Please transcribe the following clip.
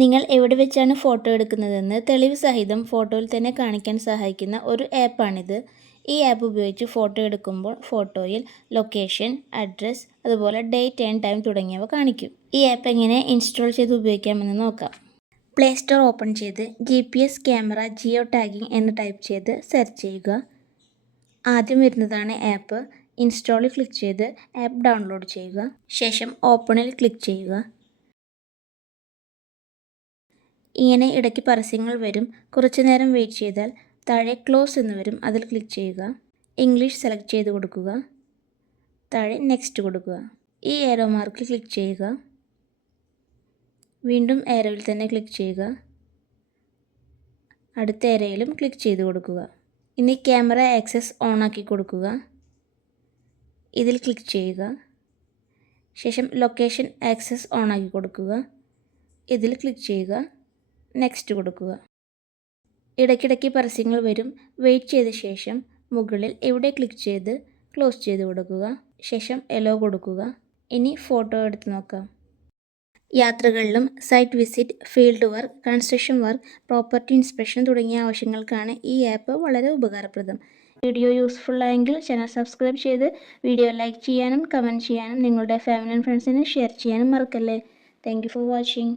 നിങ്ങൾ എവിടെ വെച്ചാണ് ഫോട്ടോ എടുക്കുന്നതെന്ന് തെളിവ് സഹിതം ഫോട്ടോയിൽ തന്നെ കാണിക്കാൻ സഹായിക്കുന്ന ഒരു ആപ്പാണിത്. ഈ ആപ്പ് ഉപയോഗിച്ച് ഫോട്ടോ എടുക്കുമ്പോൾ ഫോട്ടോയിൽ ലൊക്കേഷൻ, അഡ്രസ്സ്, അതുപോലെ ഡേറ്റ് ആൻഡ് ടൈം തുടങ്ങിയവ കാണിക്കും. ഈ ആപ്പ് എങ്ങനെ ഇൻസ്റ്റാൾ ചെയ്ത് ഉപയോഗിക്കാമെന്ന് നോക്കാം. പ്ലേ സ്റ്റോർ ഓപ്പൺ ചെയ്ത് GPS ക്യാമറ ജിയോ ടാഗിംഗ് എന്ന് ടൈപ്പ് ചെയ്ത് സെർച്ച് ചെയ്യുക. ആദ്യം വരുന്നതാണ് ആപ്പ്. ഇൻസ്റ്റാളിൽ ക്ലിക്ക് ചെയ്ത് ആപ്പ് ഡൗൺലോഡ് ചെയ്യുക. ശേഷം ഓപ്പണിൽ ക്ലിക്ക് ചെയ്യുക. ഇങ്ങനെ ഇടയ്ക്ക് പരസ്യങ്ങൾ വരും. കുറച്ചു നേരം വെയിറ്റ് ചെയ്താൽ താഴെ ക്ലോസ് എന്ന് വരും. അതിൽ ക്ലിക്ക് ചെയ്യുക. ഇംഗ്ലീഷ് സെലക്ട് ചെയ്ത് കൊടുക്കുക. താഴെ നെക്സ്റ്റ് കൊടുക്കുക. ഈ ഏരോ മാർക്കിൽ ക്ലിക്ക് ചെയ്യുക. വീണ്ടും ഏരോയിൽ തന്നെ ക്ലിക്ക് ചെയ്യുക. അടുത്ത ഏരയിലും ക്ലിക്ക് ചെയ്ത് കൊടുക്കുക. ഇനി ക്യാമറ ആക്സസ് ഓൺ ആക്കി കൊടുക്കുക. ഇതിൽ ക്ലിക്ക് ചെയ്യുക. ശേഷം ലൊക്കേഷൻ ആക്സസ് ഓൺ ആക്കി കൊടുക്കുക. ഇതിൽ ക്ലിക്ക് ചെയ്യുക. നെക്സ്റ്റ് കൊടുക്കുക. ഇടയ്ക്കിടയ്ക്ക് പരസ്യങ്ങൾ വരും. വെയിറ്റ് ചെയ്ത ശേഷം മുകളിൽ ഇവിടെ ക്ലിക്ക് ചെയ്ത് ക്ലോസ് ചെയ്ത് കൊടുക്കുക. ശേഷം എലോ കൊടുക്കുക. ഇനി ഫോട്ടോ എടുത്ത് നോക്കാം. യാത്രകളിലും site visit, field work, construction work, property inspection തുടങ്ങിയ ആവശ്യങ്ങൾക്കാണ് ഈ ആപ്പ് വളരെ ഉപകാരപ്രദം. വീഡിയോ യൂസ്ഫുൾ ആയെങ്കിൽ ചാനൽ സബ്സ്ക്രൈബ് ചെയ്ത് വീഡിയോ ലൈക്ക് ചെയ്യാനും കമൻറ്റ് ചെയ്യാനും നിങ്ങളുടെ ഫാമിലി ആൻഡ് ഫ്രണ്ട്സിന് ഷെയർ ചെയ്യാനും മറക്കല്ലേ. Thank you for watching.